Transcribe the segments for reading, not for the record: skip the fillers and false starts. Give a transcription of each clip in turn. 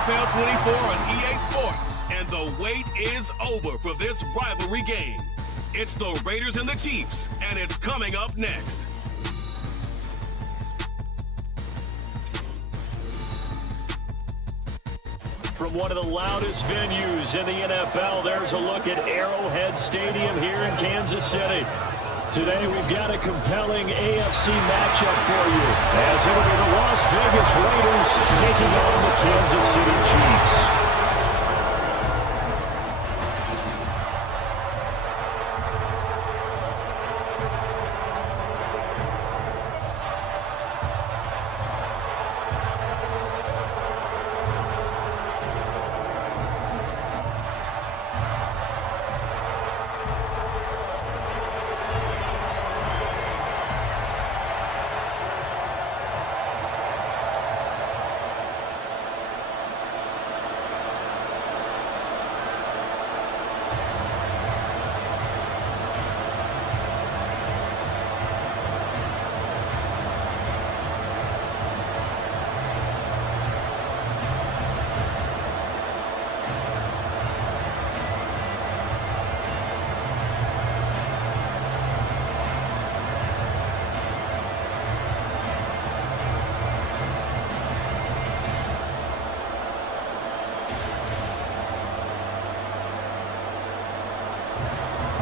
NFL 24 on EA Sports, and the wait is over for this rivalry game. It's the Raiders and the Chiefs, and it's coming up next. From one of the loudest venues in the NFL, there's a look at Arrowhead Stadium here in Kansas City. Today we've got a compelling AFC matchup for you, as it'll be the Las Vegas Raiders taking on the Kansas City Chiefs.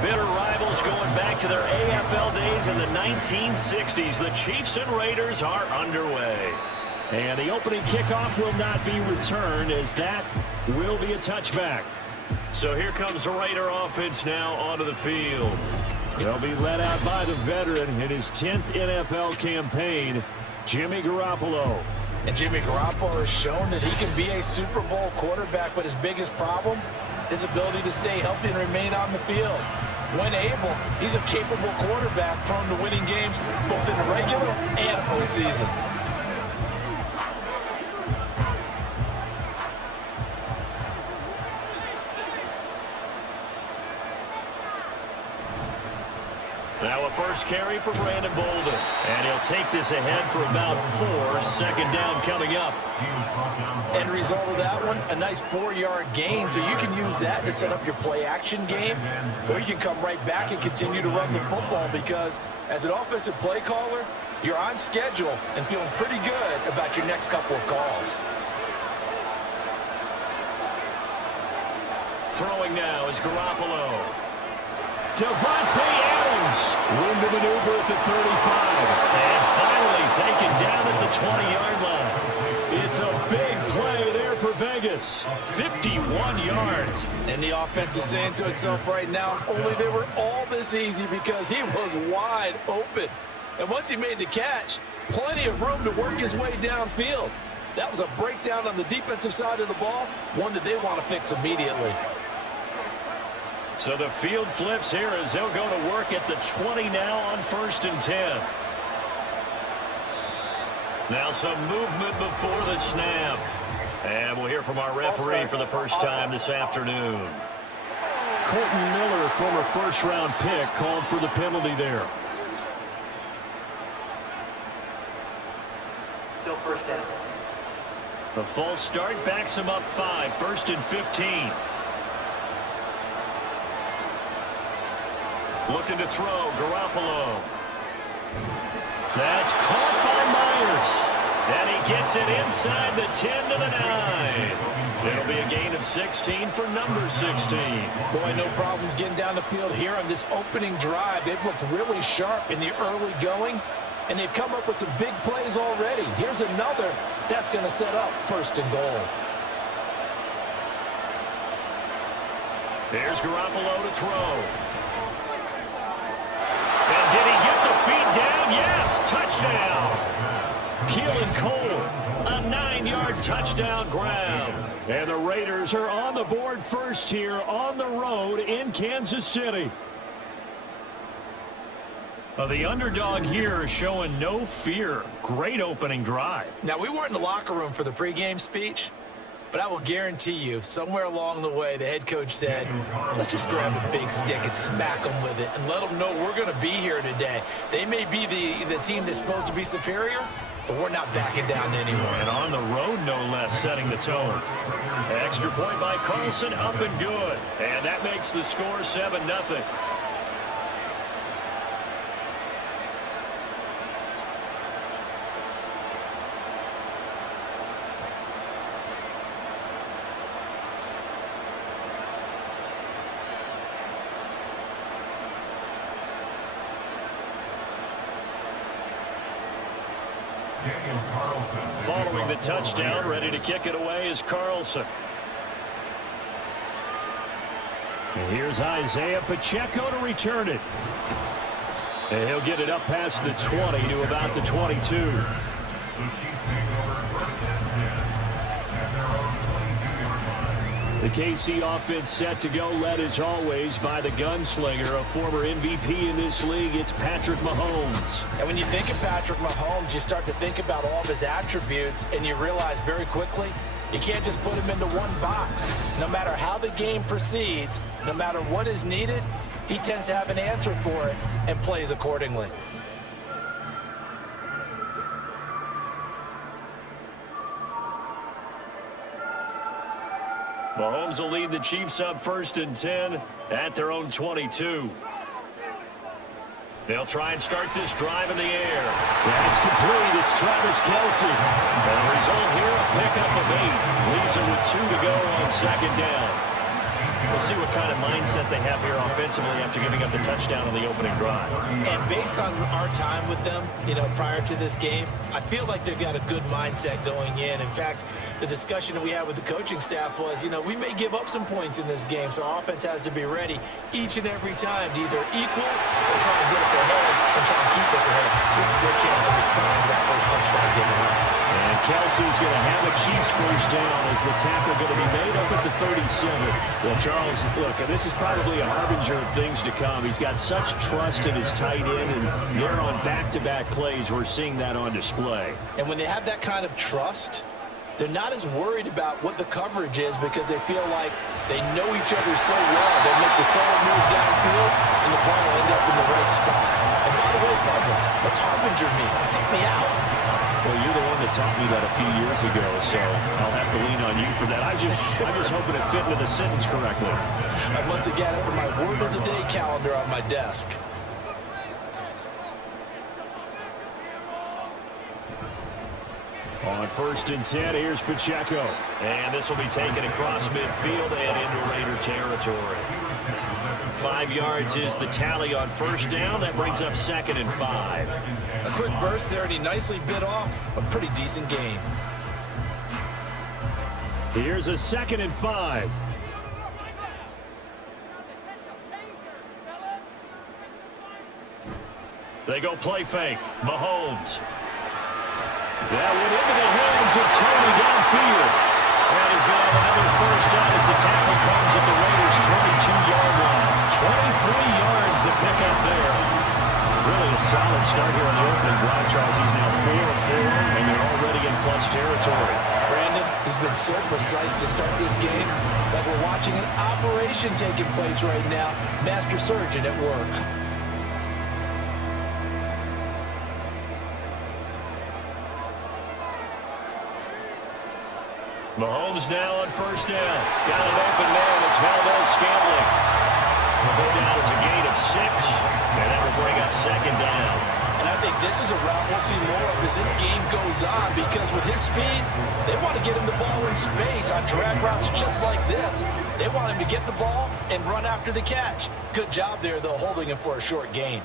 Bitter rivals going back to their AFL days in the 1960s. The Chiefs and Raiders are underway. And the opening kickoff will not be returned, as that will be a touchback. So here comes the Raider offense now onto the field. They'll be led out by the veteran in his 10th NFL campaign, Jimmy Garoppolo. And Jimmy Garoppolo has shown that he can be a Super Bowl quarterback, but his biggest problem, his ability to stay healthy and remain on the field. When able, he's a capable quarterback prone to winning games both in the regular and postseason. Now a first carry for Brandon Bolden. And he'll take this ahead for about 4. Second down coming up. End result of that one, a nice 4-yard gain. So you can use that to set up your play-action game, or you can come right back and continue to run the football, because as an offensive play caller, you're on schedule and feeling pretty good about your next couple of calls. Throwing now is Garoppolo. Devontae Adams, room to maneuver at the 35. And finally taken down at the 20-yard line. It's a big play there for Vegas. 51 yards. And the offense is saying to itself right now, if only they were all this easy, because he was wide open. And once he made the catch, plenty of room to work his way downfield. That was a breakdown on the defensive side of the ball, one that they want to fix immediately. So the field flips here as they'll go to work at the 20 now on 1st and 10. Now some movement before the snap. And we'll hear from our referee for the first time this afternoon. Colton Miller, former first-round pick, called for the penalty there. Still first down. The false start backs him up 5. 1st and 15. Looking to throw, Garoppolo. That's caught by Myers. And he gets it inside the 10 to the 9. It'll be a gain of 16 for number 16. Boy, no problems getting down the field here on this opening drive. They've looked really sharp in the early going, and they've come up with some big plays already. Here's another that's going to set up 1st and goal. There's Garoppolo to throw. And did he get the feet down? Yes, touchdown. Keelan Cole, a 9-yard touchdown grab. And the Raiders are on the board first here on the road in Kansas City. The underdog here is showing no fear. Great opening drive. Now, we weren't in the locker room for the pregame speech, But I will guarantee you, somewhere along the way, the head coach said, let's just grab a big stick and smack them with it and let them know we're going to be here today. They may be the team that's supposed to be superior, but we're not backing down anymore. And on the road, no less, setting the tone. Extra point by Carlson, up and good. And that makes the score 7-0. Following the touchdown, ready to kick it away is Carlson. And here's Isaiah Pacheco to return it. And he'll get it up past the 20 to about the 22. The KC offense set to go, led as always by the gunslinger, a former MVP in this league. It's Patrick Mahomes. And when you think of Patrick Mahomes, you start to think about all of his attributes, and you realize very quickly, you can't just put him into one box. No matter how the game proceeds, no matter what is needed, he tends to have an answer for it and plays accordingly. Mahomes will lead the Chiefs up 1st and 10 at their own 22. They'll try and start this drive in the air. That's complete. It's Travis Kelce. And the result here, a pickup of 8. Leaves him with 2 to go on 2nd down. We'll see what kind of mindset they have here offensively after giving up the touchdown on the opening drive. And based on our time with them, prior to this game, I feel like they've got a good mindset going in. In fact, the discussion that we had with the coaching staff was, we may give up some points in this game, so our offense has to be ready each and every time to either equal or try and get us ahead and try and keep us ahead. This is their chance to respond to that first touchdown given up. And Kelsey's going to have a Chiefs first down as the tackle going to be made up at the 37. Well, Charles, look, this is probably a harbinger of things to come. He's got such trust in his tight end, and they're on back-to-back plays. We're seeing that on display. And when they have that kind of trust, they're not as worried about what the coverage is because they feel like they know each other so well. They'll make the solo move downfield, and the ball will end up in the right spot. And by the way, partner, what's harbinger mean? Help me out. Well, you're the one that taught me that a few years ago, so I'll have to lean on you for that. I'm just hoping it fit into the sentence correctly. I must have got it from my word of the day calendar on my desk. On 1st and 10, here's Pacheco. And this will be taken across midfield and into Raider territory. 5 yards is the tally on 1st down. That brings up 2nd and 5. A quick burst there, and he nicely bit off a pretty decent gain. Here's a 2nd and 5. They go play fake. Mahomes. That went into the hands of Tony downfield. And he's going to have another first down as the tackle comes at the Raiders' 22-yard line. 23 yards to pick up there. Really a solid start here on the opening drive, Charles. He's now 4 of 4, and they're already in plus territory. Brandon, he's been so precise to start this game that we're watching an operation taking place right now. Master surgeon at work. Mahomes now on 1st down. Got an open man. It's Valdez-Scantling. Will go down as a gain of 6, and that will bring up 2nd down. And I think this is a route we'll see more of as this game goes on because with his speed, they want to get him the ball in space on drag routes just like this. They want him to get the ball and run after the catch. Good job there, though, holding him for a short gain.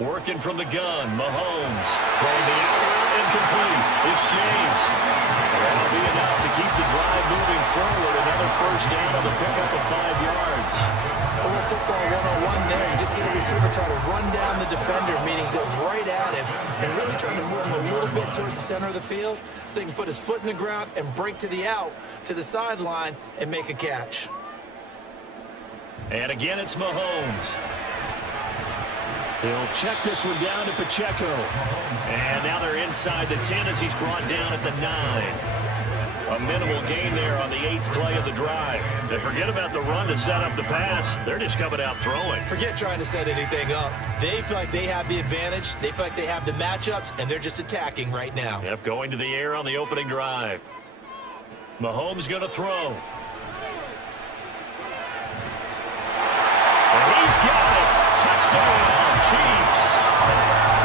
Working from the gun, Mahomes. Throwing the out route incomplete. It's James. That'll be enough to keep the drive moving forward. Another first down on the pickup of 5 yards. A little football 101 there. You just see the receiver try to run down the defender, meaning he goes right at him and really trying to move him a little bit towards the center of the field so he can put his foot in the ground and break to the out, to the sideline, and make a catch. And again, it's Mahomes. He'll check this one down to Pacheco. And now they're inside the 10 as he's brought down at the 9. A minimal gain there on the 8th play of the drive. They forget about the run to set up the pass. They're just coming out throwing. Forget trying to set anything up. They feel like they have the advantage. They feel like they have the matchups, and they're just attacking right now. Yep, going to the air on the opening drive. Mahomes going to throw. And he's got it. Touchdown, Chiefs.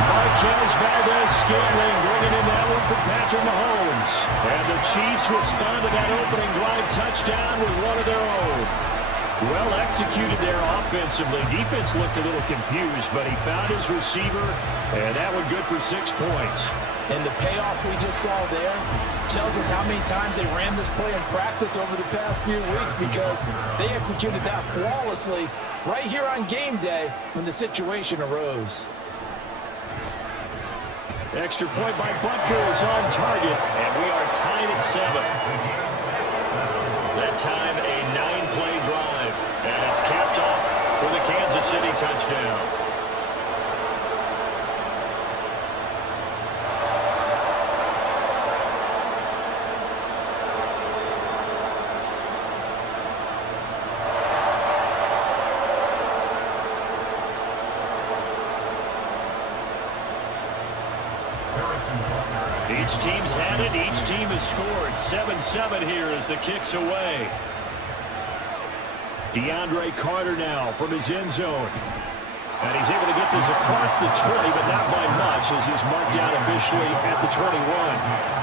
Marquez Valdez-Scantling bringing in that one for Patrick Mahomes. And the Chiefs respond to that opening drive touchdown with one of their own. Well executed there offensively. Defense looked a little confused, but he found his receiver, and that one good for 6 points. And the payoff we just saw there tells us how many times they ran this play in practice over the past few weeks, because they executed that flawlessly right here on game day when the situation arose. Extra point by Butker is on target, and we are tied at 7. That time a 9-play drive, and it's capped off with a Kansas City touchdown. Each team's had it. Each team has scored. 7-7 here as the kick's away. DeAndre Carter now from his end zone. And he's able to get this across the 20, but not by much, as he's marked down officially at the 21.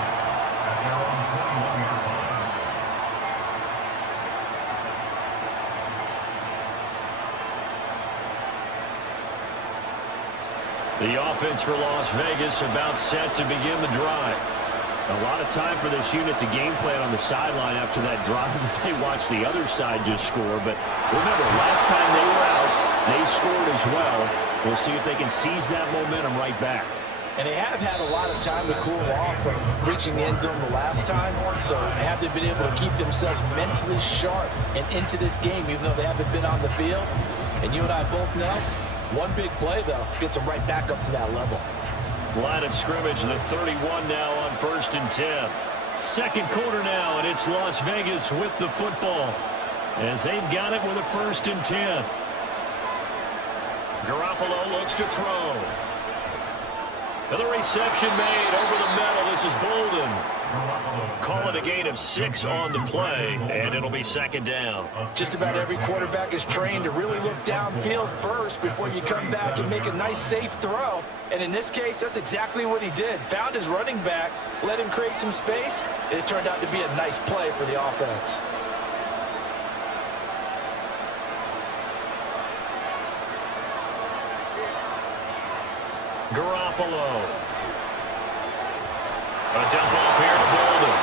The offense for Las Vegas about set to begin the drive. A lot of time for this unit to game plan on the sideline after that drive if they watch the other side just score. But remember, last time they were out, they scored as well. We'll see if they can seize that momentum right back. And they have had a lot of time to cool off from reaching the end zone the last time. So have they been able to keep themselves mentally sharp and into this game, even though they haven't been on the field? And you and I both know, one big play, though, gets them right back up to that level. Line of scrimmage, the 31 now on 1st and 10. Second quarter now, and it's Las Vegas with the football, as they've got it with a 1st and 10. Garoppolo looks to throw. And the reception made over the middle. This is Bolden. Call it a gain of 6 on the play, and it'll be 2nd down. Just about every quarterback is trained to really look downfield first before you come back and make a nice, safe throw. And in this case, that's exactly what he did. Found his running back, let him create some space, and it turned out to be a nice play for the offense. Garoppolo. A dump off here to Bolden.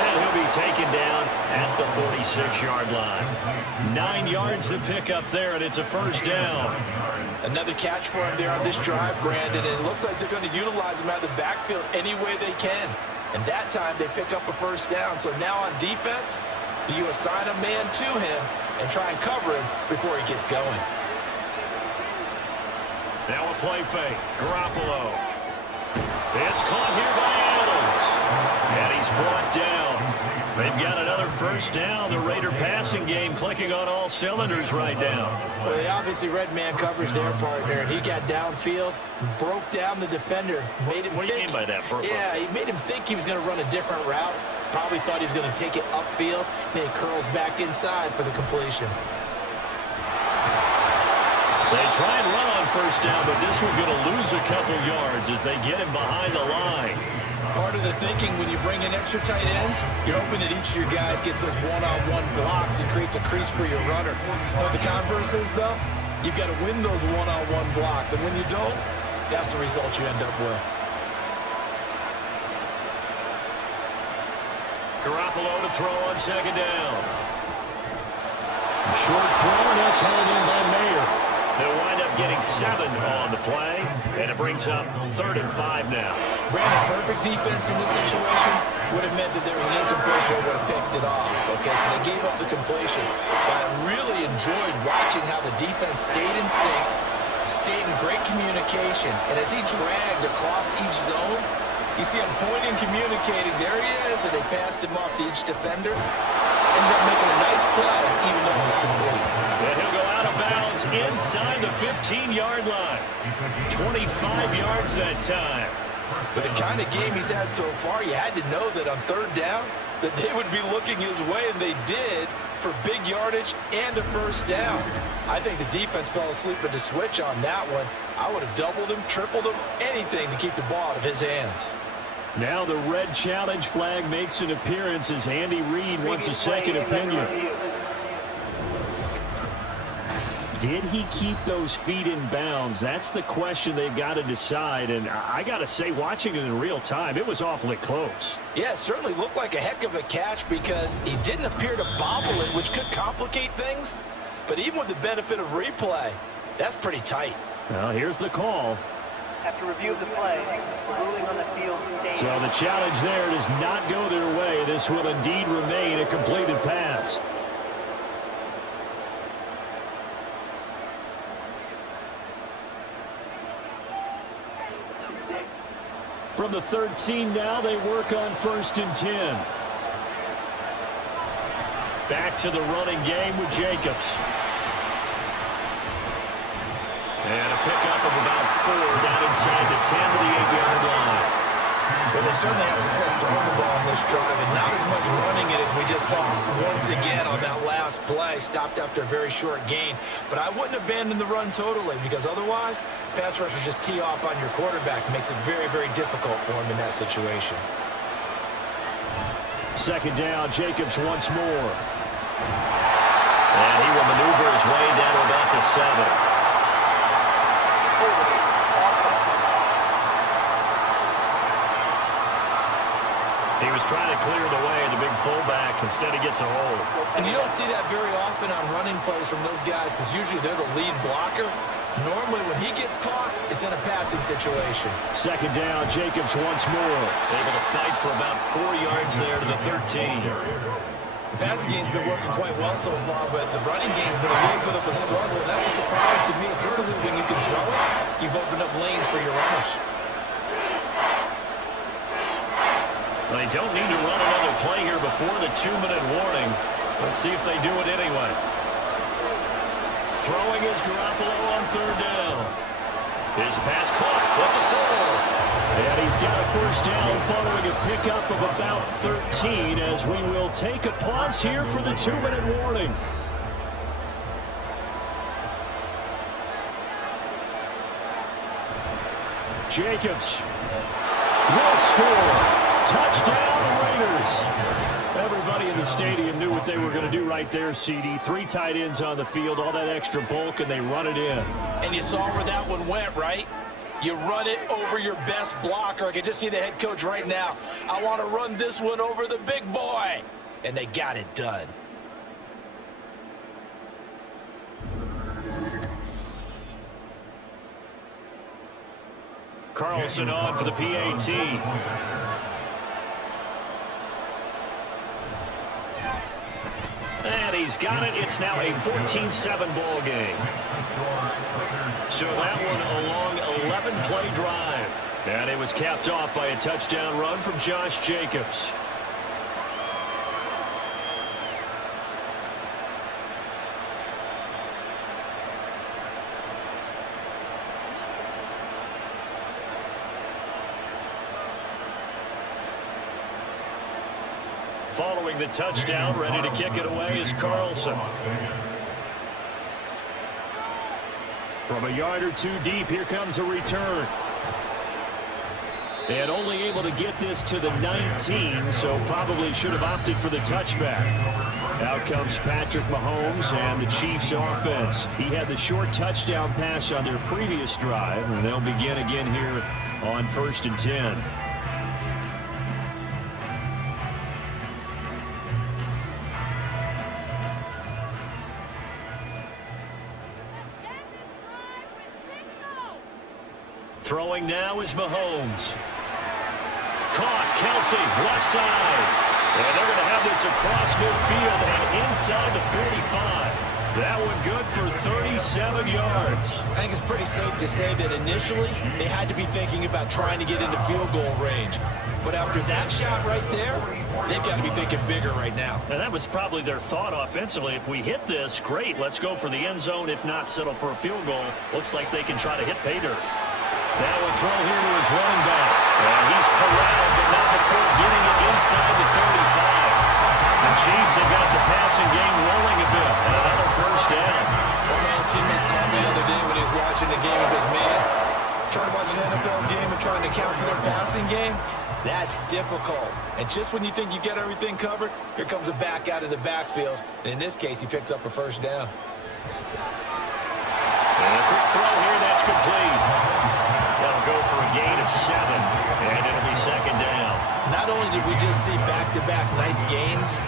And he'll be taken down at the 46-yard line. 9 yards to pick up there, and it's a 1st down. Another catch for him there on this drive, Brandon, and it looks like they're going to utilize him out of the backfield any way they can. And that time they pick up a 1st down. So now on defense, do you assign a man to him and try and cover him before he gets going? Now a play fake. Garoppolo. It's caught here by Adams. And he's brought down. They've got another 1st down. The Raider passing game clicking on all cylinders right now. Well, they obviously red man coverage their partner, and he got downfield, broke down the defender. Made him what do you mean by that, Burpo? Yeah, he made him think he was going to run a different route. Probably thought he was going to take it upfield. Then he curls back inside for the completion. They try and run on 1st down, but this one's going to lose a couple yards as they get him behind the line. Part of the thinking when you bring in extra tight ends, you're hoping that each of your guys gets those one-on-one blocks and creates a crease for your runner. You know what the converse is, though? You've got to win those one-on-one blocks, and when you don't, that's the result you end up with. Garoppolo to throw on 2nd down. Short throw, that's hauled in by Mayer. They'll wind up getting 7 on the play, and it brings up 3rd and 5 now. Brandon, perfect defense in this situation would have meant that there was an incompletion that would have picked it off. Okay, so they gave up the completion. But I really enjoyed watching how the defense stayed in sync, stayed in great communication, and as he dragged across each zone, you see him pointing, communicating. There he is, and they passed him off to each defender. Ended up making a nice play, even though it was complete. And he'll go out of bounds inside the 15-yard line. 25 yards that time. With the kind of game he's had so far, you had to know that on third down, that they would be looking his way, and they did, for big yardage and a first down. I think the defense fell asleep with the switch on that one. I would have doubled him, tripled him, anything to keep the ball out of his hands. Now the red challenge flag makes an appearance as Andy Reid wants a second opinion. Did he keep those feet in bounds? That's the question they've got to decide. And I got to say, watching it in real time, it was awfully close. Yeah, it certainly looked like a heck of a catch because he didn't appear to bobble it, which could complicate things. But even with the benefit of replay, that's pretty tight. Well, here's the call. After review of the play, the ruling on the field stays. So the challenge there does not go their way. This will indeed remain a completed pass. From the 13 now, they work on 1st and 10. Back to the running game with Jacobs. And a pickup of about 4 down inside the 10 to the 8-yard line. Well, they certainly had success throwing the ball on this drive, and not as much running it as we just saw once again on that last play. Stopped after a very short gain. But I wouldn't abandon the run totally, because otherwise, pass rushers just tee off on your quarterback. Makes it very, very difficult for him in that situation. 2nd down, Jacobs once more. And he will maneuver his way down to about the 7. He was trying to clear the way, the big fullback. Instead, he gets a hold. And you don't see that very often on running plays from those guys because usually they're the lead blocker. Normally, when he gets caught, it's in a passing situation. 2nd down, Jacobs once more. Able to fight for about 4 yards there to the 13. The passing game's been working quite well so far, but the running game's been a little bit of a struggle. That's a surprise to me. Typically, when you can throw it, you've opened up lanes for your runners. They don't need to run another play here before the 2-minute warning. Let's see if they do it anyway. Throwing is Garoppolo on 3rd down. His pass caught at the 4. And he's got a first down following a pickup of about 13 as we will take a pause here for the 2-minute warning. Jacobs will score. Touchdown, Raiders. Everybody in the stadium knew what they were going to do right there, CD. 3 tight ends on the field, all that extra bulk, and they run it in. And you saw where that one went, right? You run it over your best blocker. I can just see the head coach right now. I want to run this one over the big boy. And they got it done. Carlson on for the PAT. And he's got it. It's now a 14-7 ball game. So that one a long 11-play drive. And it was capped off by a touchdown run from Josh Jacobs. Following the touchdown, ready to kick it away is Carlson. From a yard or 2 deep, here comes a return. And only able to get this to the 19, so probably should have opted for the touchback. Out comes Patrick Mahomes and the Chiefs offense. He had the short touchdown pass on their previous drive, and they'll begin again here on 1st and 10. Throwing now is Mahomes. Caught, Kelsey, left side. And they're going to have this across midfield and inside the 45. That one good for 37 yards. I think it's pretty safe to say that initially they had to be thinking about trying to get into field goal range. But after that shot right there, they've got to be thinking bigger right now. And that was probably their thought offensively. If we hit this, great, let's go for the end zone. If not, settle for a field goal. Looks like they can try to hit pay dirt. Now a throw here to his running back. And he's corralled, but not before getting it inside the 35. The Chiefs have got the passing game rolling a bit. And another first down. One of my old teammates called me the other day when he was watching the game. He's like, man, trying to watch an NFL game and trying to account for their passing game, that's difficult. And just when you think you get everything covered, here comes a back out of the backfield. And in this case, he picks up a first down. And a quick throw here, that's complete. That'll go for a gain of 7, and it'll be second down. Not only did we just see back-to-back nice gains,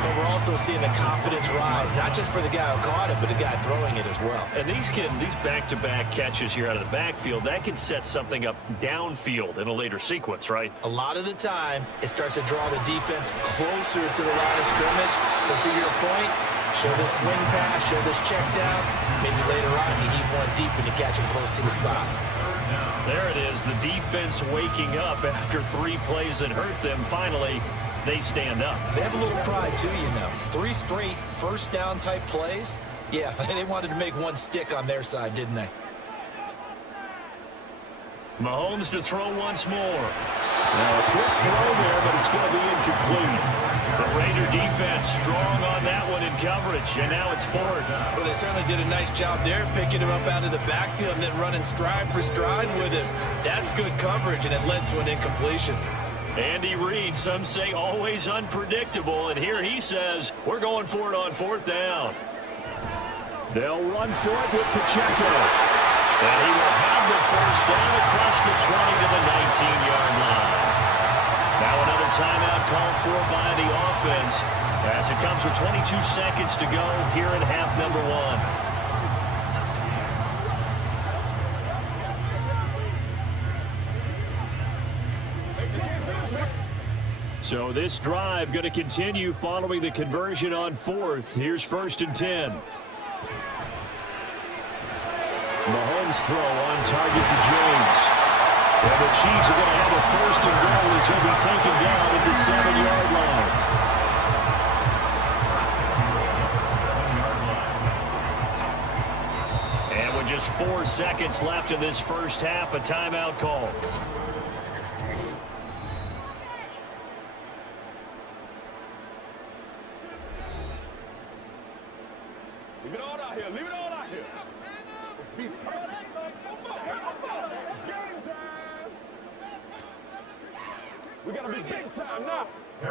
but we're also seeing the confidence rise, not just for the guy who caught it, but the guy throwing it as well. And these back-to-back catches here out of the backfield, that can set something up downfield in a later sequence, right? A lot of the time, it starts to draw the defense closer to the line of scrimmage. So to your point, show this swing pass, show this check down. Maybe later on you heave one deep and you catch him close to the spot. There it is, the defense waking up after 3 plays that hurt them. Finally, they stand up. They have a little pride too, you know. 3 straight first down type plays. Yeah, they wanted to make one stick on their side, didn't they? Mahomes to throw once more. Now a quick throw there, but it's going to be incomplete. The Raider defense strong on that one in coverage, and now it's 4th. Well, they certainly did a nice job there, picking him up out of the backfield and then running stride for stride with him. That's good coverage, and it led to an incompletion. Andy Reid, some say always unpredictable, and here he says, we're going for it on 4th down. They'll run for it with Pacheco. And he will have the first down across the 20 to the 19-yard line. Now another timeout called for by the offense as it comes with 22 seconds to go here in half number 1. So this drive going to continue following the conversion on 4th. Here's 1st and 10. Mahomes throw on target to James. And the Chiefs are going to have a 1st and goal as he'll be taken down at the 7-yard line. And with just 4 seconds left in this first half, a timeout call. Leave it all out here. Leave it all out here. Let's beat it. It's game time. We got to be big time now.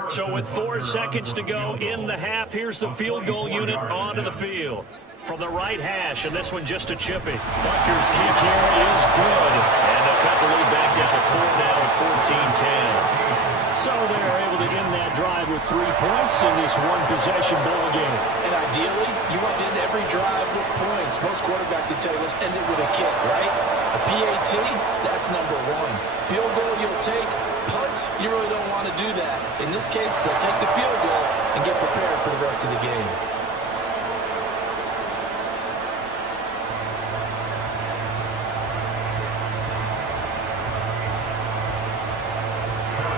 So with 4 seconds to go in the half, here's the field goal unit onto the field. From the right hash, and this one just a chippy. Butker's kick here is good. And they'll cut the lead back down to 4 now at 14-10. So they're able to end that drive with 3 points in this one-possession ball game. And ideally, you want to end every drive with points. Most quarterbacks would tell you, let's end it with a kick, right? A PAT, that's number 1. Field goal you'll take. Punts, you really don't want to do that. In this case, they'll take the field goal and get prepared for the rest of the game.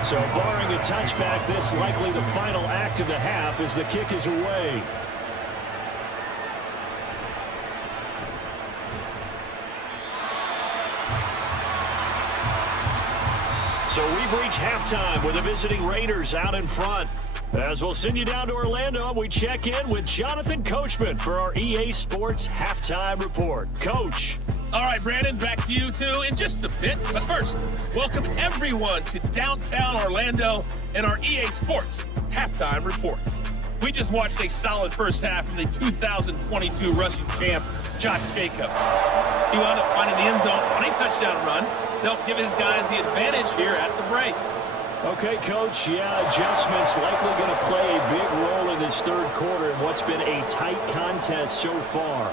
So barring a touchback, this likely the final act of the half as the kick is away. So we've reached halftime with the visiting Raiders out in front. As we'll send you down to Orlando, we check in with Jonathan Coachman for our EA Sports Halftime Report. Coach. All right, Brandon, back to you two in just a bit. But first, welcome everyone to downtown Orlando and our EA Sports Halftime Report. We just watched a solid first half from the 2022 rushing champ, Josh Jacobs. He wound up finding the end zone on a touchdown run to help give his guys the advantage here at the break. Okay, Coach, adjustments likely going to play a big role in this third quarter in what's been a tight contest so far.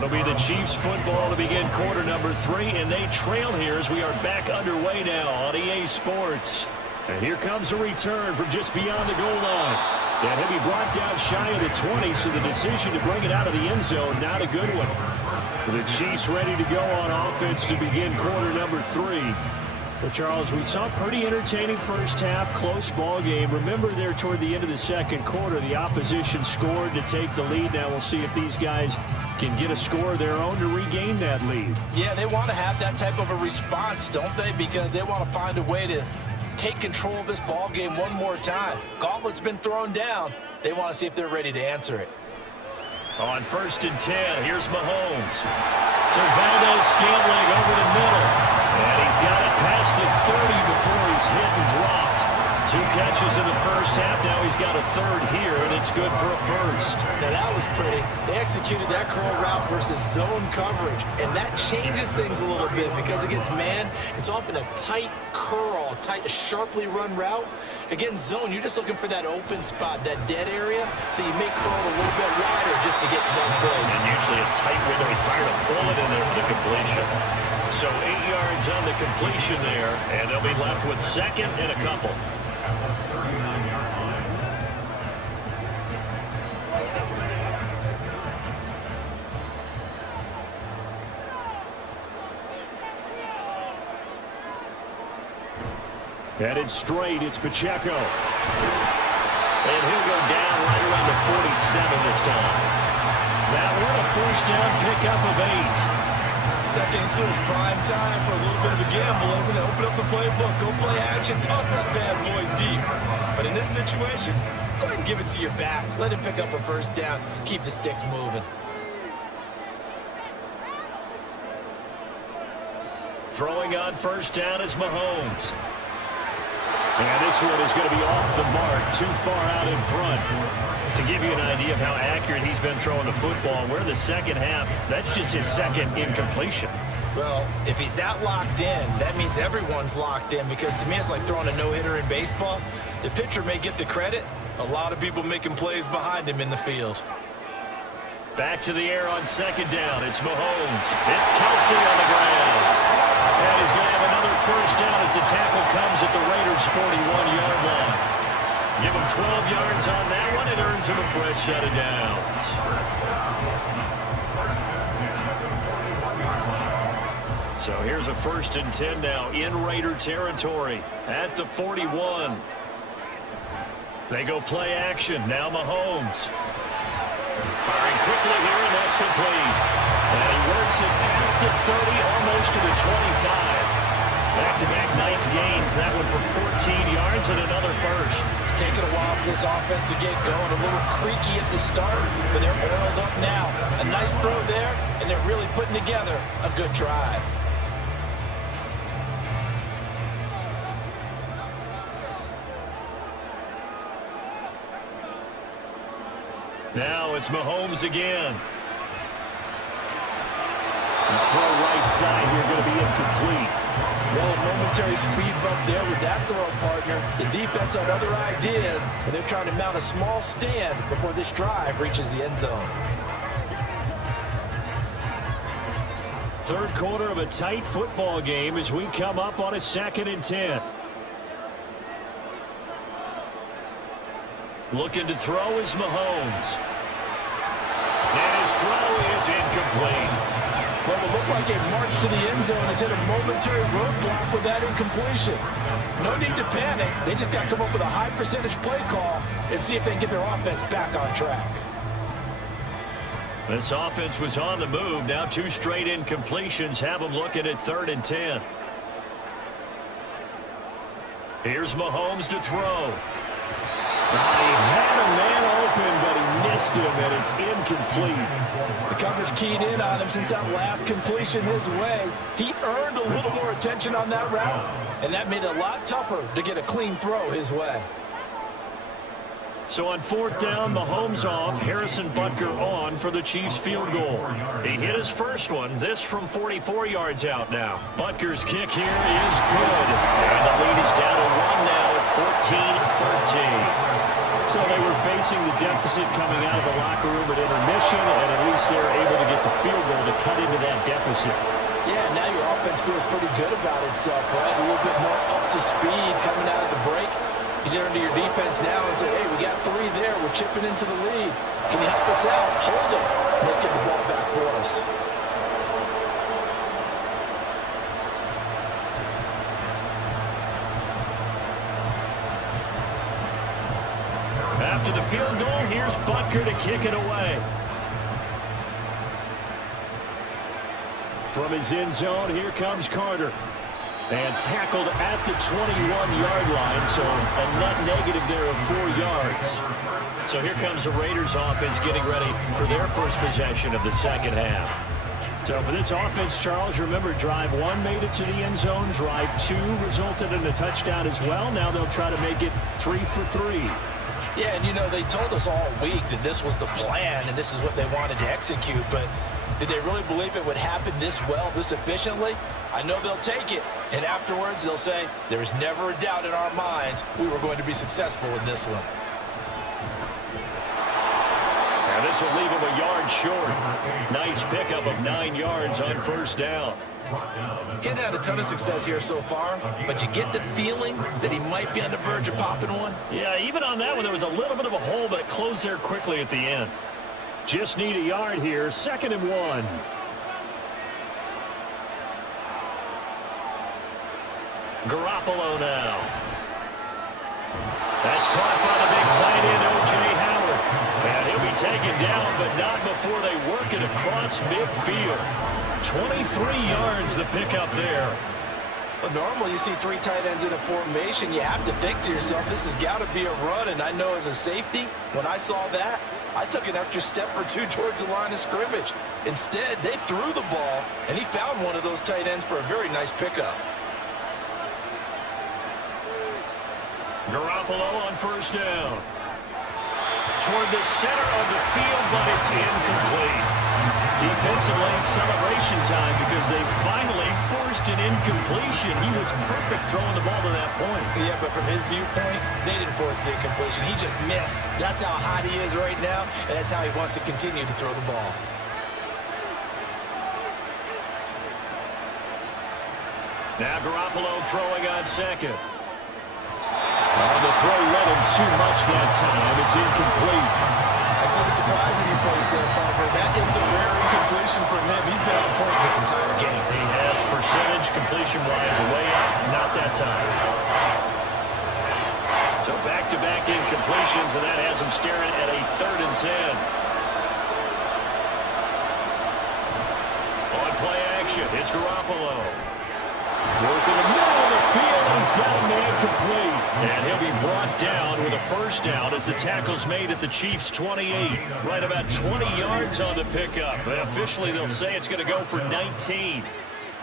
It'll be the Chiefs football to begin quarter number 3, and they trail here as we are back underway now on EA Sports. And here comes a return from just beyond the goal line. That he'll be brought down shy of the 20, so the decision to bring it out of the end zone, not a good one. The Chiefs ready to go on offense to begin quarter number 3. But, Charles, we saw a pretty entertaining first half, close ball game. Remember there toward the end of the second quarter, the opposition scored to take the lead. Now we'll see if these guys can get a score of their own to regain that lead. Yeah, they want to have that type of a response, don't they? Because they want to find a way to take control of this ball game one more time. Gauntlet's been thrown down. They want to see if they're ready to answer it. On 1st and 10, here's Mahomes. To Valdez-Scantling over the middle. And he's got it past the 30 before he's hit and dropped. 2 catches in the first half. Now he's got a third here, and it's good for a first. Now that was pretty. They executed that curl route versus zone coverage, and that changes things a little bit because against man, it's often a tight curl, tight, sharply run route. Against zone, you're just looking for that open spot, that dead area, so you may curl a little bit wider just to get to that place. And usually a tight window. He fired a bullet in there for the completion. So 8 yards on the completion there, and they'll be left with 2nd and a couple. Headed straight, it's Pacheco. And he'll go down right around the 47 this time. That one a first down pickup of 8. 2nd and 2 is prime time for a little bit of a gamble, isn't it? Open up the playbook, go play action, toss that bad boy deep. But in this situation, go ahead and give it to your back. Let him pick up a first down, keep the sticks moving. Throwing on 1st down is Mahomes. And this one is going to be off the mark, too far out in front. To give you an idea of how accurate he's been throwing the football, we're in the second half. That's just his 2nd incompletion. Well, if he's that locked in, that means everyone's locked in, because to me it's like throwing a no-hitter in baseball. The pitcher may get the credit. A lot of people making plays behind him in the field. Back to the air on 2nd down. It's Mahomes. It's Kelsey on the ground. And he's going to have another first down as the tackle comes at the Raiders' 41-yard line. Give him 12 yards on that one. It earns him a fresh set of downs. So here's a 1st and 10 now in Raider territory at the 41. They go play action. Now Mahomes. Firing quickly here, and that's complete. And he works it past the 30, almost to the 25. Back-to-back nice gains. That one for 14 yards and another first. It's taken a while for this offense to get going. A little creaky at the start, but they're oiled up now. A nice throw there, and they're really putting together a good drive. Now it's Mahomes again. Throw right side here, going to be incomplete. Well, a momentary speed bump there with that throw partner. The defense had other ideas, and they're trying to mount a small stand before this drive reaches the end zone. 3rd quarter of a tight football game as we come up on a 2nd and 10. Looking to throw is Mahomes. And his throw is incomplete. Well, it looked like a march to the end zone has hit a momentary roadblock with that incompletion. No need to panic. They just got to come up with a high percentage play call and see if they can get their offense back on track. This offense was on the move. Now 2 straight incompletions have them looking at 3rd and 10. Here's Mahomes to throw. He had a man open, but he missed him, and it's incomplete. The coverage keyed in on him since that last completion his way. He earned a little more attention on that route, and that made it a lot tougher to get a clean throw his way. So on 4th down, Mahomes off, Harrison Butker on for the Chiefs field goal. He hit his first one, this from 44 yards out now. Butker's kick here is good, and the lead is down to 1 now at 14-13. So they were facing the deficit coming out of the locker room at intermission, and at least they're able to get the field goal to cut into that deficit. Yeah, now your offense feels pretty good about itself, right? A little bit more up to speed coming out of the break. You turn to your defense now and say, hey, we got 3 there. We're chipping into the lead. Can you help us out? Hold them. Let's get the ball back for us. After the field goal, here's Butker to kick it away. From his end zone, here comes Carter. And tackled at the 21-yard line, so a net negative there of 4 yards. So here comes the Raiders offense getting ready for their first possession of the second half. So for this offense, Charles, remember, drive 1 made it to the end zone. Drive 2 resulted in a touchdown as well. Now they'll try to make it 3 for 3. Yeah, and you know, they told us all week that this was the plan and this is what they wanted to execute, but did they really believe it would happen this well, this efficiently? I know they'll take it, and afterwards they'll say, there's never a doubt in our minds we were going to be successful in this one. And this will leave him a yard short. Nice pickup of 9 yards on first down. He's had a ton of success here so far, but you get the feeling that he might be on the verge of popping one. Yeah, even on that one, there was a little bit of a hole, but it closed there quickly at the end. Just need a yard here, 2nd and 1. Garoppolo now. That's caught by the big tight end, O.J. Howard. And he'll be taken down, but not before they work it across midfield. 23 yards the pickup there. But normally you see 3 tight ends in a formation, you have to think to yourself, this has got to be a run, and I know as a safety, when I saw that, I took an extra step or 2 towards the line of scrimmage. Instead, they threw the ball, and he found one of those tight ends for a very nice pickup. Garoppolo on first down. Toward the center of the field, but it's incomplete. Defensively, celebration time because they finally forced an incompletion. He was perfect throwing the ball to that point. Yeah, but from his viewpoint, they didn't force the incompletion. He just missed. That's how hot he is right now, and that's how he wants to continue to throw the ball. Now Garoppolo throwing on second. The throw led him too much that time. It's incomplete. I see the surprise in your face there, Parker. That is a rare incompletion from him. He's been on point this entire game. He has percentage completion-wise way up. Not that time. So back-to-back incompletions, and that has him staring at a 3rd and 10. On play action, it's Garoppolo. Working the middle of the field, and he's got a man complete. And he'll be brought down with a first down as the tackle's made at the Chiefs' 28. Right about 20 yards on the pickup. But officially, they'll say it's going to go for 19.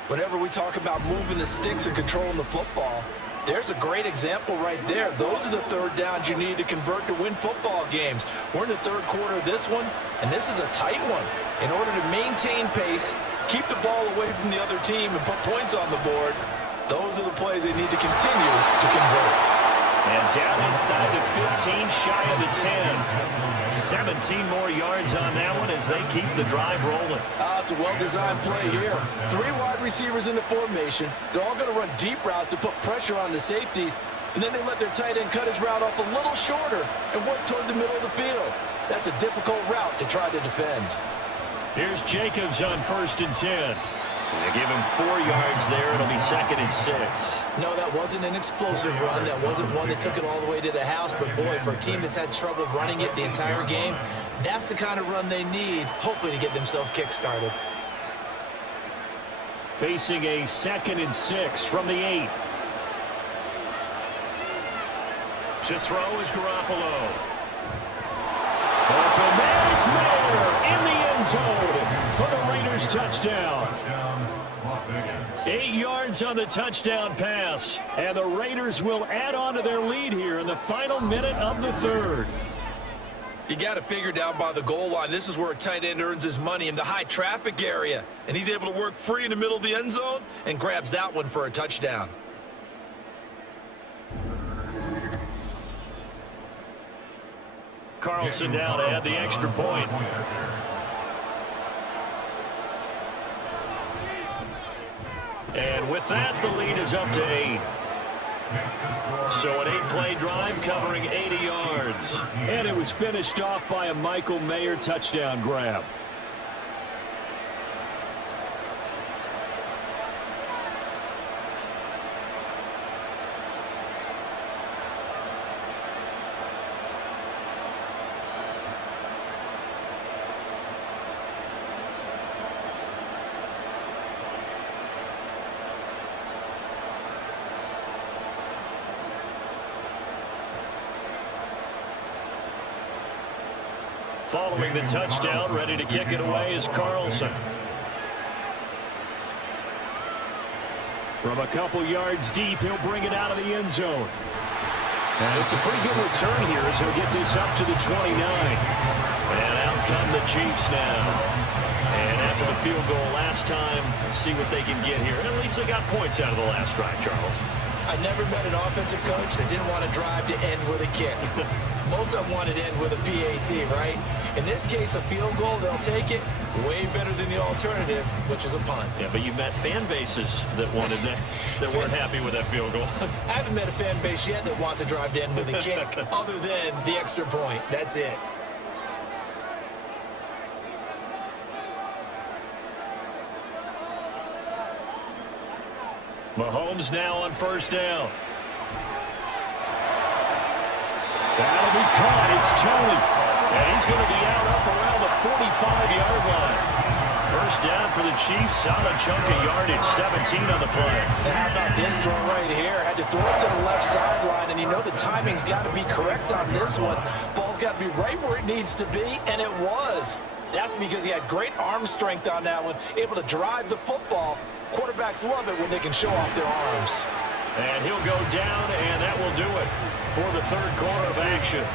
Whenever we talk about moving the sticks and controlling the football, there's a great example right there. Those are the 3rd downs you need to convert to win football games. We're in the 3rd quarter of this one, and this is a tight one. In order to maintain pace, keep the ball away from the other team, and put points on the board, those are the plays they need to continue to convert. And down inside the 15, shy of the 10. 17 more yards on that one as they keep the drive rolling. It's a well-designed play here. 3 wide receivers in the formation. They're all going to run deep routes to put pressure on the safeties, and then they let their tight end cut his route off a little shorter and work toward the middle of the field. That's a difficult route to try to defend. Here's Jacobs on 1st and 10. They give him 4 yards there. It'll be 2nd and 6. No, that wasn't an explosive run. That wasn't one that took it all the way to the house. But, boy, for a team that's had trouble running it the entire game, that's the kind of run they need, hopefully, to get themselves kick-started. Facing a 2nd and 6 from the 8. To throw is Garoppolo. Open man, it's Mayer in the end zone for the Raiders touchdown. 8 yards on the touchdown pass, and the Raiders will add on to their lead here in the final minute of the 3rd. You got to figure down by the goal line. This is where a tight end earns his money, in the high traffic area. And he's able to work free in the middle of the end zone and grabs that one for a touchdown. Carlson now to add the extra point. And with that, the lead is up to 8. So an 8-play drive covering 80 yards. And it was finished off by a Michael Mayer touchdown grab. Following the touchdown, ready to kick it away is Carlson. From a couple yards deep, he'll bring it out of the end zone. And it's a pretty good return here as he'll get this up to the 29. And out come the Chiefs now. And after the field goal last time, let's see what they can get here. At least they got points out of the last drive, Charles. I never met an offensive coach that didn't want to drive to end with a kick. Most of them wanted to end with a PAT, right? In this case, a field goal, they'll take it. Way better than the alternative, which is a punt. Yeah, but you met fan bases that wanted that, that weren't happy with that field goal. I haven't met a fan base yet that wants to drive to end with a kick, other than the extra point. That's it. Mahomes now on first down. That'll be caught. It's Tony. And he's going to be out up around the 45-yard line. First down for the Chiefs. Solid chunk of yardage. 17 on the play. And how about this throw right here? Had to throw it to the left sideline, and you know the timing's got to be correct on this one. Ball's got to be right where it needs to be, and it was. That's because he had great arm strength on that one, able to drive the football. Quarterbacks love it when they can show off their arms. And he'll go down, and that will do it for the third quarter of action.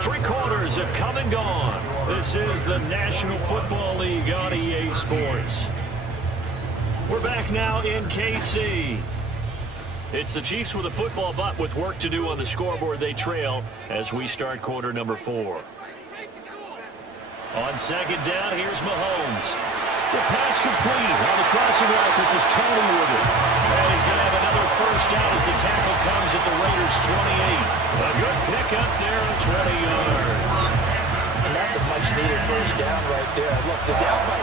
3 quarters have come and gone. This is the National Football League on EA Sports. We're back now in KC. It's the Chiefs with a football, but with work to do on the scoreboard. They trail as we start quarter number 4. On second down, here's Mahomes. The pass complete on the crossing route. This is Tony with it. And he's going to have another first down as the tackle comes at the Raiders' 28. A good pick up there at 20 yards. And that's a much-needed first down right there. Look, they're down by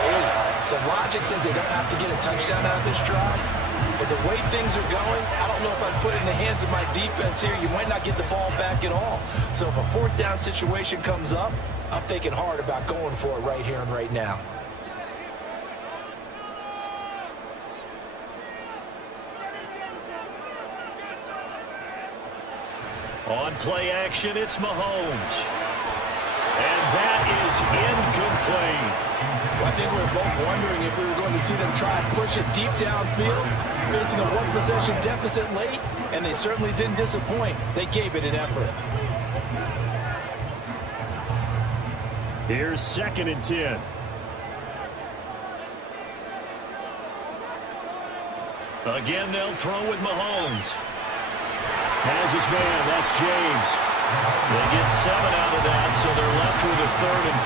8. So logic says they don't have to get a touchdown out of this drive. But the way things are going, I don't know if I'd put it in the hands of my defense here. You might not get the ball back at all. So if a fourth down situation comes up, I'm thinking hard about going for it right here and right now. On play action, it's Mahomes. And that is incomplete. Well, I think we were both wondering if we were going to see them try and push it deep downfield, facing a one-possession deficit late, and they certainly didn't disappoint. They gave it an effort. Here's 2nd and 10. Again, they'll throw with Mahomes. Has his man, that's James. They get 7 out of that, so they're left with a 3rd and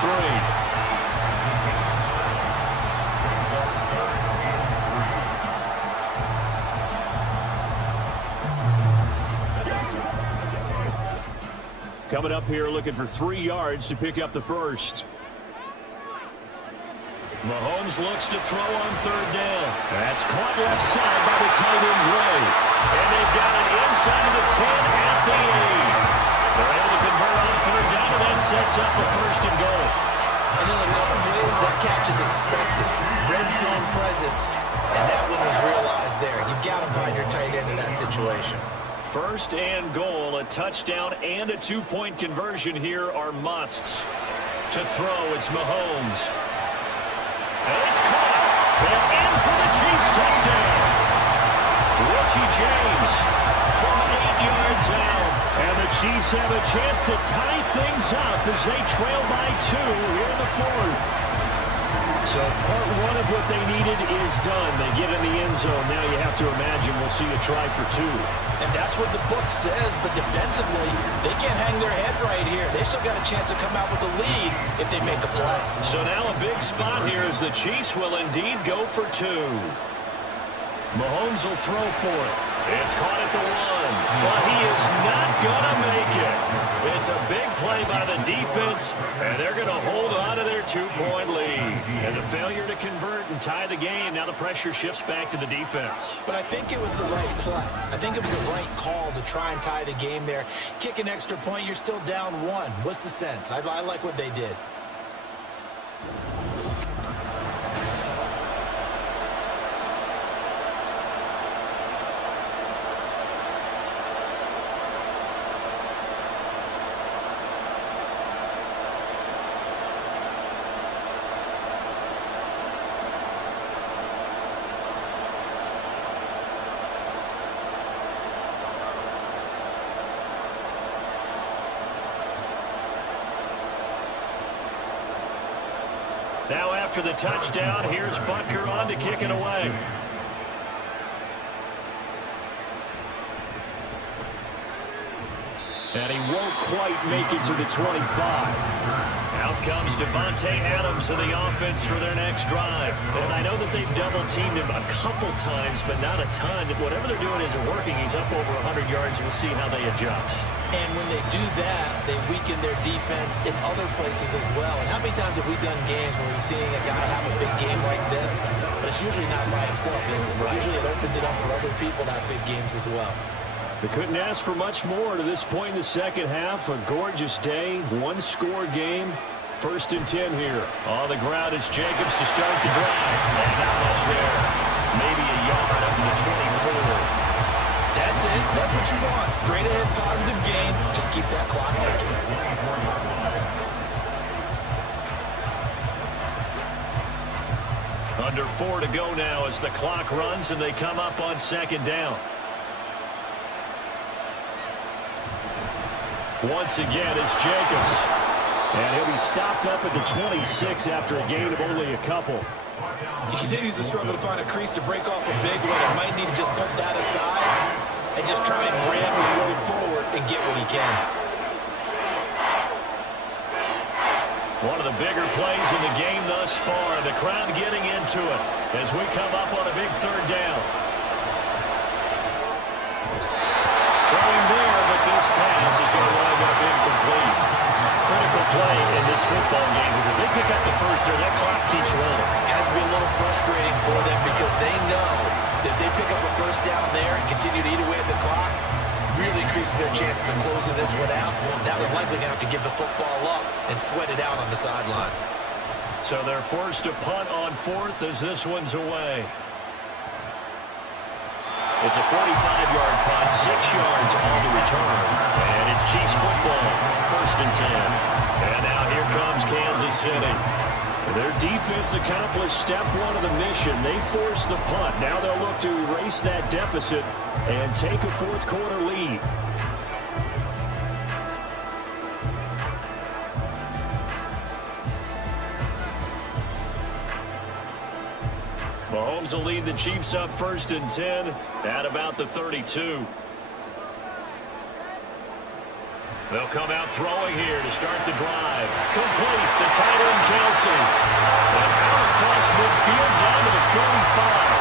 3. Coming up here looking for 3 yards to pick up the first. Mahomes looks to throw on 3rd down. That's caught left side by the tight end Gray. And they've got it inside of the 10 at the 8. They're able to convert on 3rd down, and that sets up the 1st and goal. And in a lot of ways, that catch is expected. Red zone presence. And that one was realized there. You've got to find your tight end in that situation. 1st and goal, a touchdown and a 2-point conversion here are musts. To throw, it's Mahomes. And it's caught. And in for the Chiefs touchdown. Richie James from 8 yards out. And the Chiefs have a chance to tie things up as they trail by 2 here in the 4th. So part one of what they needed is done. They get in the end zone. Now you have to imagine we'll see a try for two. And that's what the book says, but defensively, they can't hang their head right here. They've still got a chance to come out with the lead if they make a play. So now a big spot here as the Chiefs will indeed go for two. Mahomes will throw for it. It's caught at the one, but he is not going to make it. It's a big play by the defense, and they're going to hold on to their 2-point lead. And the failure to convert and tie the game, now the pressure shifts back to the defense. But I think it was the right play. I think it was the right call to try and tie the game there. Kick an extra point, you're still down one. What's the sense? I like what they did. Now after the touchdown, here's Butker on to kick it away. And he won't quite make it to the 25. Out comes Devontae Adams in the offense for their next drive. And I know that they've double-teamed him a couple times, but not a ton. Whatever they're doing isn't working. He's up over 100 yards. We'll see how they adjust. And when they do that, they weaken their defense in other places as well. And how many times have we done games where we've seen a guy have a big game like this, but it's usually not by himself, is it? Right. Usually it opens it up for other people to have big games as well. They couldn't ask for much more to this point in the second half. A gorgeous day, one-score game. 1st and 10 here. On the ground, it's Jacobs to start the drive. And not much there. Maybe a yard up to the 24. That's it. That's what you want. Straight ahead, positive gain. Just keep that clock ticking. Under 4 to go now as the clock runs and they come up on 2nd down. Once again, it's Jacobs. And he'll be stopped up at the 26 after a gain of only a couple. He continues to struggle to find a crease to break off a big one. He might need to just put that aside and just try and ram his way forward and get what he can. One of the bigger plays in the game thus far. The crowd getting into it as we come up on a big 3rd down. Throwing there, but this pass is going to wind up incomplete. Critical play in this football game because if they pick up the first there, that clock keeps rolling. Has to be a little frustrating for them because they know that if they pick up a first down there and continue to eat away at the clock, really increases their chances of closing this one out. Now they're likely going to have to give the football up and sweat it out on the sideline. So they're forced to punt on 4th as this one's away. It's a 45-yard punt, 6 yards on the return. And it's Chiefs football, 1st and 10. And now here comes Kansas City. Their defense accomplished step 1 of the mission. They forced the punt. Now they'll look to erase that deficit and take a 4th quarter lead. Mahomes will lead the Chiefs up 1st and 10 at about the 32. They'll come out throwing here to start the drive. Complete, the tight end Kelsey. And out across midfield down to the 35.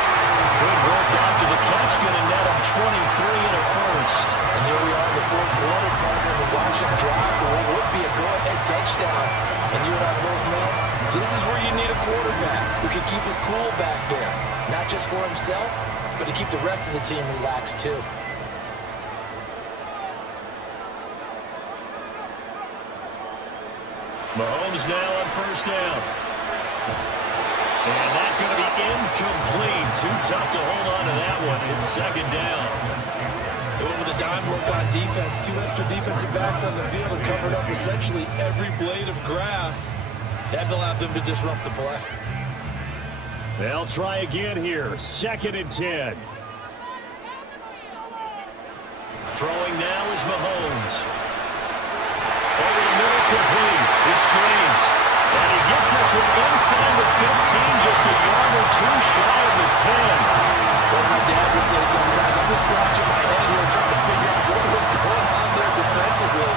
Good work after the catch, going to net him 23 and a first. And here we are in the 4th quarter, partner, to watch him drive for what would be a go-ahead touchdown. And you and I both know this is where you need a quarterback who can keep his cool back there. Not just for himself, but to keep the rest of the team relaxed too. Mahomes now on 1st down. And that's going to be incomplete. Too tough to hold on to that one. It's 2nd down. They went with a dime look on defense. 2 extra defensive backs on the field and covered up essentially every blade of grass. That allowed them to disrupt the play. They'll try again here. 2nd and 10. Throwing now is Mahomes. Over the middle, complete. It's James. And he gets this one inside the 15, just a yard or two shy of the 10. What my dad would say sometimes, I'm just scratching my head here trying to figure out what was going on there defensively.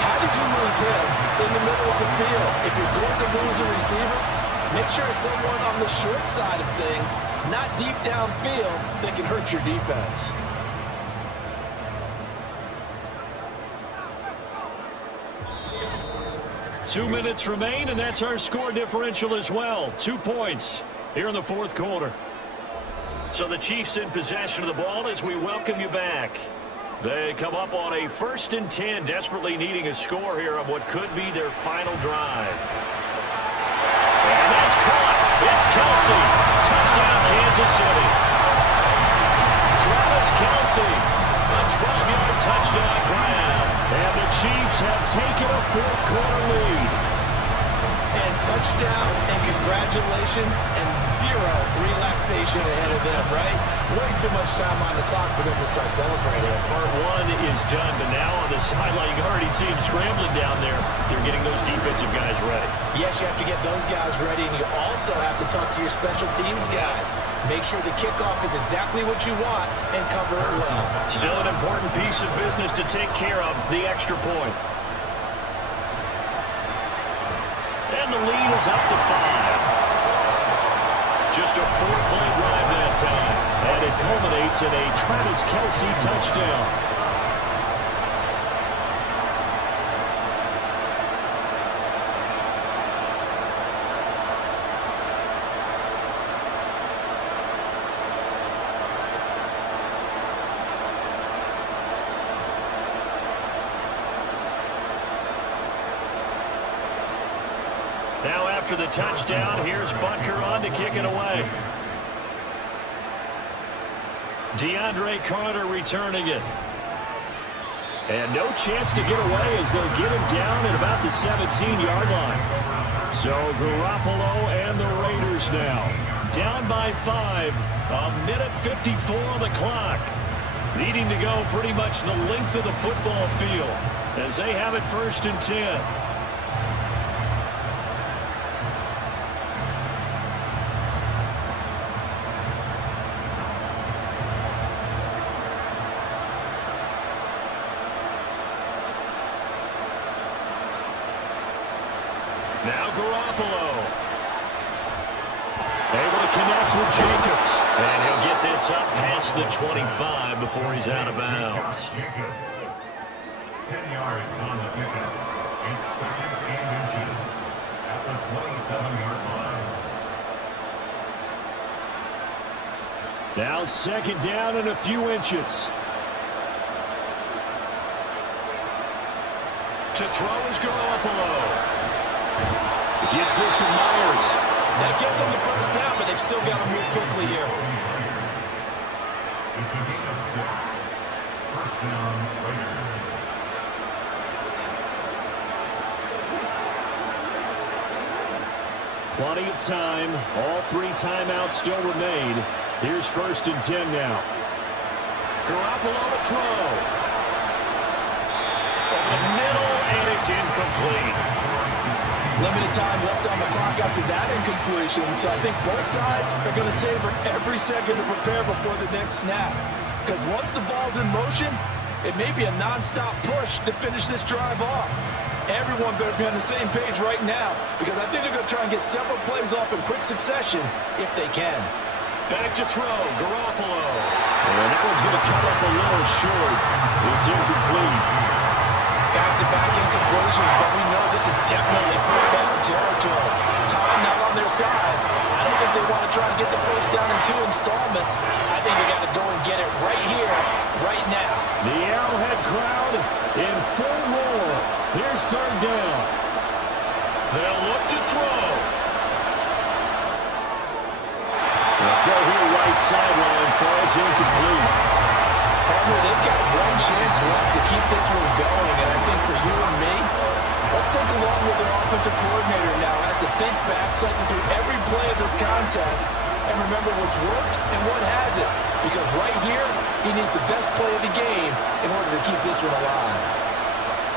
How did you lose him in the middle of the field? If you're going to lose a receiver, make sure it's someone on the short side of things, not deep downfield, that can hurt your defense. Two minutes remain, and that's our score differential as well. 2 points here in the fourth quarter. So the Chiefs in possession of the ball as we welcome you back. They come up on a 1st and 10, desperately needing a score here on what could be their final drive. And that's caught. It's Kelsey. Touchdown, Kansas City. Travis Kelsey, a 12-yard touchdown grab. And the Chiefs have taken a fourth quarter lead. And touchdown and congratulations and zero relaxation ahead of them, right? Way too much time on the clock for them to start celebrating. Part one is done, but now on the sideline, you can already see them scrambling down there. They're getting those defensive guys ready. Yes, you have to get those guys ready, and you also have to talk to your special teams guys. Make sure the kickoff is exactly what you want and cover it well. Still an important piece of business to take care of, the extra point. And the lead is up to 5. Just a 4-play drive that time. And it culminates in a Travis Kelsey touchdown. Now after the touchdown, here's Butker on to kick it away. DeAndre Carter returning it. And no chance to get away as they'll get him down at about the 17-yard line. So Garoppolo and the Raiders now down by 5. A minute 54 on the clock. Needing to go pretty much the length of the football field as they have it 1st and 10. Now Garoppolo. Able to connect with Jacobs. And he'll get this up past the 25 before he's out of bounds. 10 yards on the pickup. It's 2nd and inches at the 27-yard line. Now 2nd down and a few inches. To throw is Garoppolo. Gets this to Myers. That gets them the 1st down, but they've still got to move quickly here. It's a gain of 6. 1st down, Raiders. Plenty of time. All 3 timeouts still remain. Here's 1st and 10 now. Garoppolo to throw. Over the middle, and it's incomplete. Limited time left on the clock after that incompletion, so I think both sides are going to savor every second to prepare before the next snap. Because once the ball's in motion, it may be a non-stop push to finish this drive off. Everyone better be on the same page right now, because I think they're going to try and get several plays off in quick succession if they can. Back to throw, Garoppolo. And that one's going to come up a little short. It's incomplete. Back-to-back incompletions, but we know this is definitely fourth down territory. Time not on their side. I don't think they want to try to get the 1st down in 2 installments. I think they got to go and get it right here, right now. The Arrowhead crowd in full roar. Here's 3rd down. They'll look to throw. The throw here right sideline falls incomplete. Partner, they've got one chance left to keep this one going, and I think for you and me, let's think along with their offensive coordinator now has to think back, cycle through every play of this contest, and remember what's worked and what hasn't. Because right here, he needs the best play of the game in order to keep this one alive.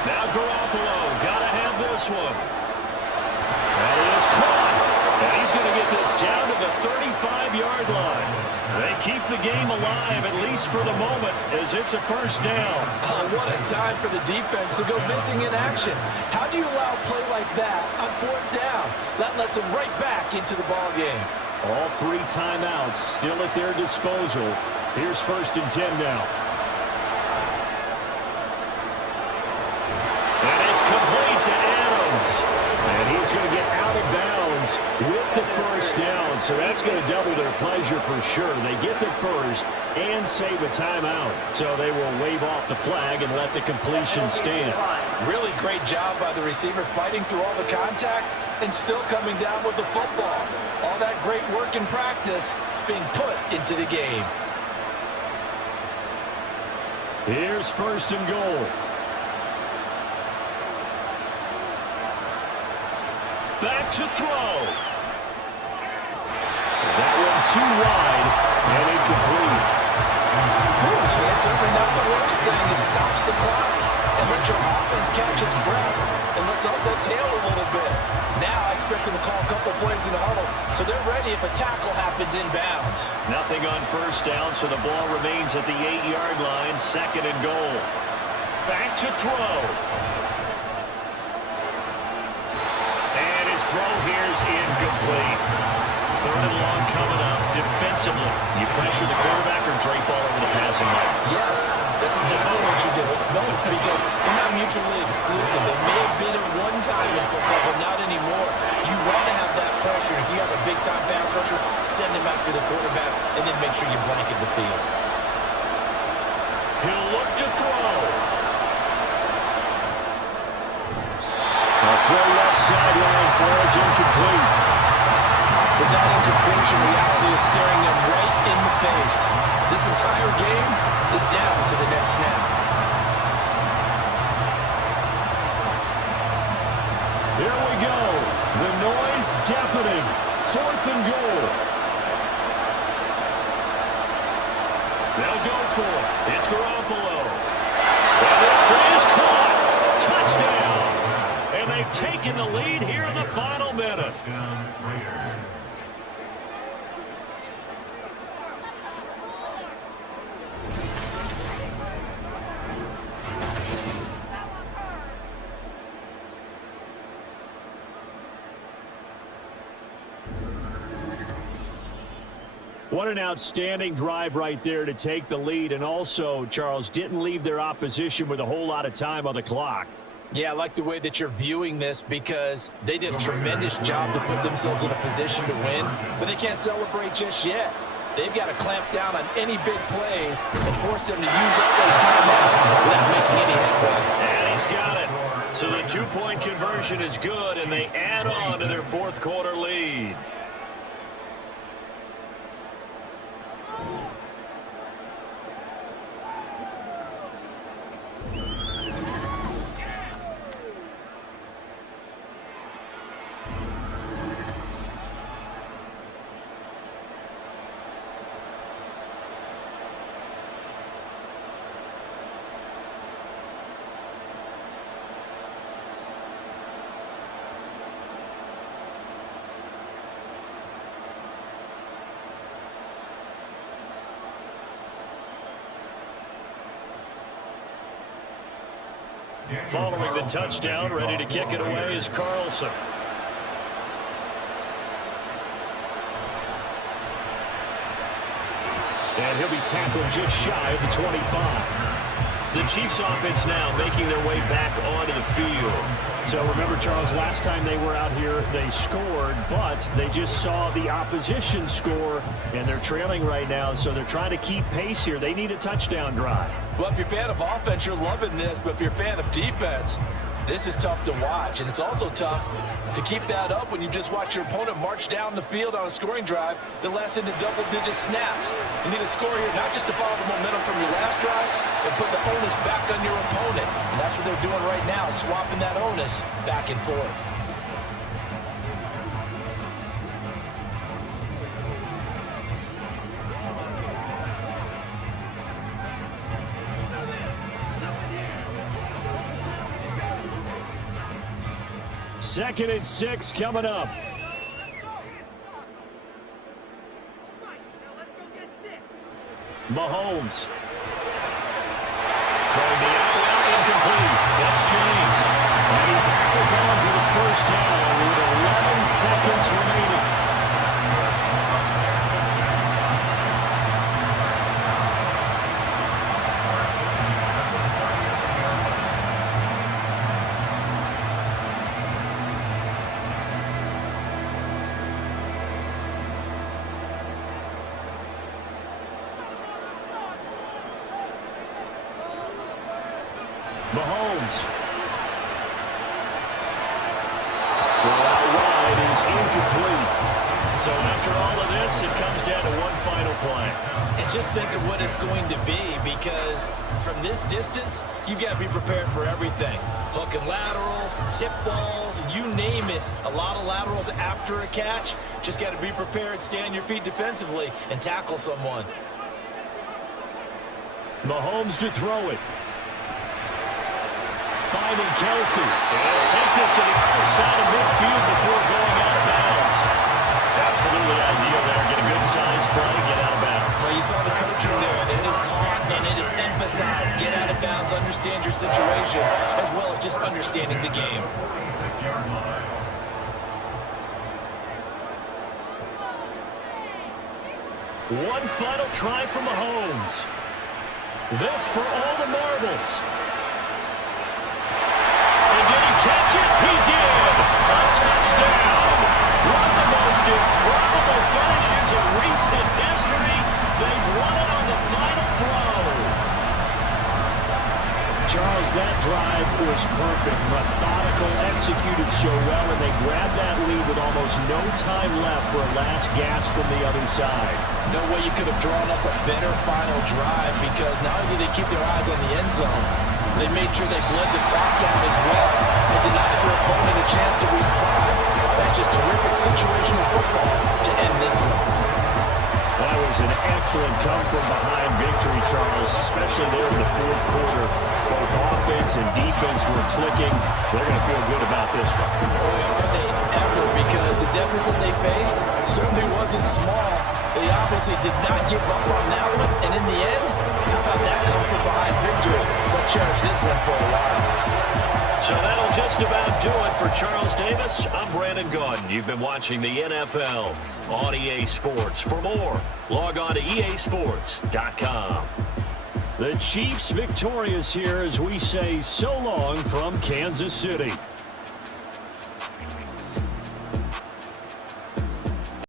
Now Garoppolo, gotta have this one. And he's going to get this down to the 35-yard line. They keep the game alive, at least for the moment, as it's a first down. Oh, what a time for the defense to go missing in action. How do you allow a play like that on fourth down? That lets them right back into the ball game. All 3 timeouts still at their disposal. Here's 1st and 10 now. And it's complete to Adams. And he's going to get out of bounds with the first down. So that's going to double their pleasure for sure. They get the first and save a timeout. So they will wave off the flag and let the completion stand. Really great job by the receiver fighting through all the contact and still coming down with the football. All that great work in practice being put into the game. Here's 1st and goal. Back to throw. That one too wide and incomplete. It's certainly not the worst thing. It stops the clock and lets your offense catch its breath and lets us exhale a little bit. Now I expect them to call a couple plays in the huddle so they're ready if a tackle happens inbounds. Nothing on first down, so the ball remains at the 8-yard line. 2nd and goal. Back to throw. And his throw here's incomplete. 3rd and long coming up. Defensively, you pressure the quarterback or drape all over the passing lane? Yes, that's exactly what you do. It's both because they're not mutually exclusive. They may have been at one time in football, but not anymore. You want to have that pressure. If you have a big-time pass rusher, send him after the quarterback and then make sure you blanket the field. He'll look to throw. A throw left sideline falls incomplete. With that incompletion, reality is staring them right in the face. This entire game is down to the next snap. Here we go. The noise deafening. 4th and goal. They'll go for it. It's Garoppolo. And this is caught. Touchdown. And they've taken the lead here in the final minute. What an outstanding drive right there to take the lead. And also, Charles, didn't leave their opposition with a whole lot of time on the clock. Yeah, I like the way that you're viewing this because they did a tremendous job to put themselves in a position to win, but they can't celebrate just yet. They've got to clamp down on any big plays and force them to use up those timeouts without making any headway. And he's got it. So the 2-point conversion is good, and they add on to their 4th quarter lead. Following the touchdown, ready to kick it away is Carlson. And he'll be tackled just shy of the 25. The Chiefs offense now making their way back onto the field. So remember, Charles, last time they were out here, they scored, but they just saw the opposition score, and they're trailing right now, so they're trying to keep pace here. They need a touchdown drive. Well, if you're a fan of offense, you're loving this, but if you're a fan of defense, this is tough to watch, and it's also tough to keep that up when you just watch your opponent march down the field on a scoring drive that lasts into double-digit snaps. You need a score here not just to follow the momentum from your last drive, but put the onus back on your opponent. And that's what they're doing right now, swapping that onus back and forth. Second and 6 coming up. Mahomes. Throwing the out route, incomplete. That's James. And he's out of bounds with a first down with 11 seconds remaining. Mahomes. Throw out wide is incomplete. So after all of this, it comes down to one final play. And just think of what it's going to be, because from this distance, you've got to be prepared for everything. Hook and laterals, tip balls, you name it. A lot of laterals after a catch. Just got to be prepared, stay on your feet defensively, and tackle someone. Mahomes to throw it. Finding Kelsey. And take this to the other side of midfield before going out of bounds. Absolutely ideal there. Get a good size play, get out of bounds. Well, you saw the coaching there. It is taught and it is emphasized. Get out of bounds, understand your situation, as well as just understanding the game. 46-yard line. One final try for Mahomes. This for all the marbles. And did he catch it? He did! A touchdown! One of the most improbable finishes in recent history. They've won it on the final throw. Charles, that drive was perfect. Methodical, executed so well, and they grabbed that lead with almost no time left for a last gasp from the other side. No way you could have drawn up a better final drive, because not only did they keep their eyes on the end zone, they made sure they bled the clock out as well and denied their opponent a chance to respond. That's just terrific situational football to end this one. That was an excellent come-from-behind victory, Charles, especially there in the fourth quarter. Both offense and defense were clicking. They're going to feel good about this one. Boy, are they ever, because the deficit they faced certainly wasn't small. They obviously did not give up on that one, and in the end, how about that come-from-behind victory? They'll cherish this one for a while. So that'll just about do it for Charles Davis. I'm Brandon Gaudin. You've been watching the NFL on EA Sports. For more, log on to easports.com. The Chiefs victorious here as we say so long from Kansas City.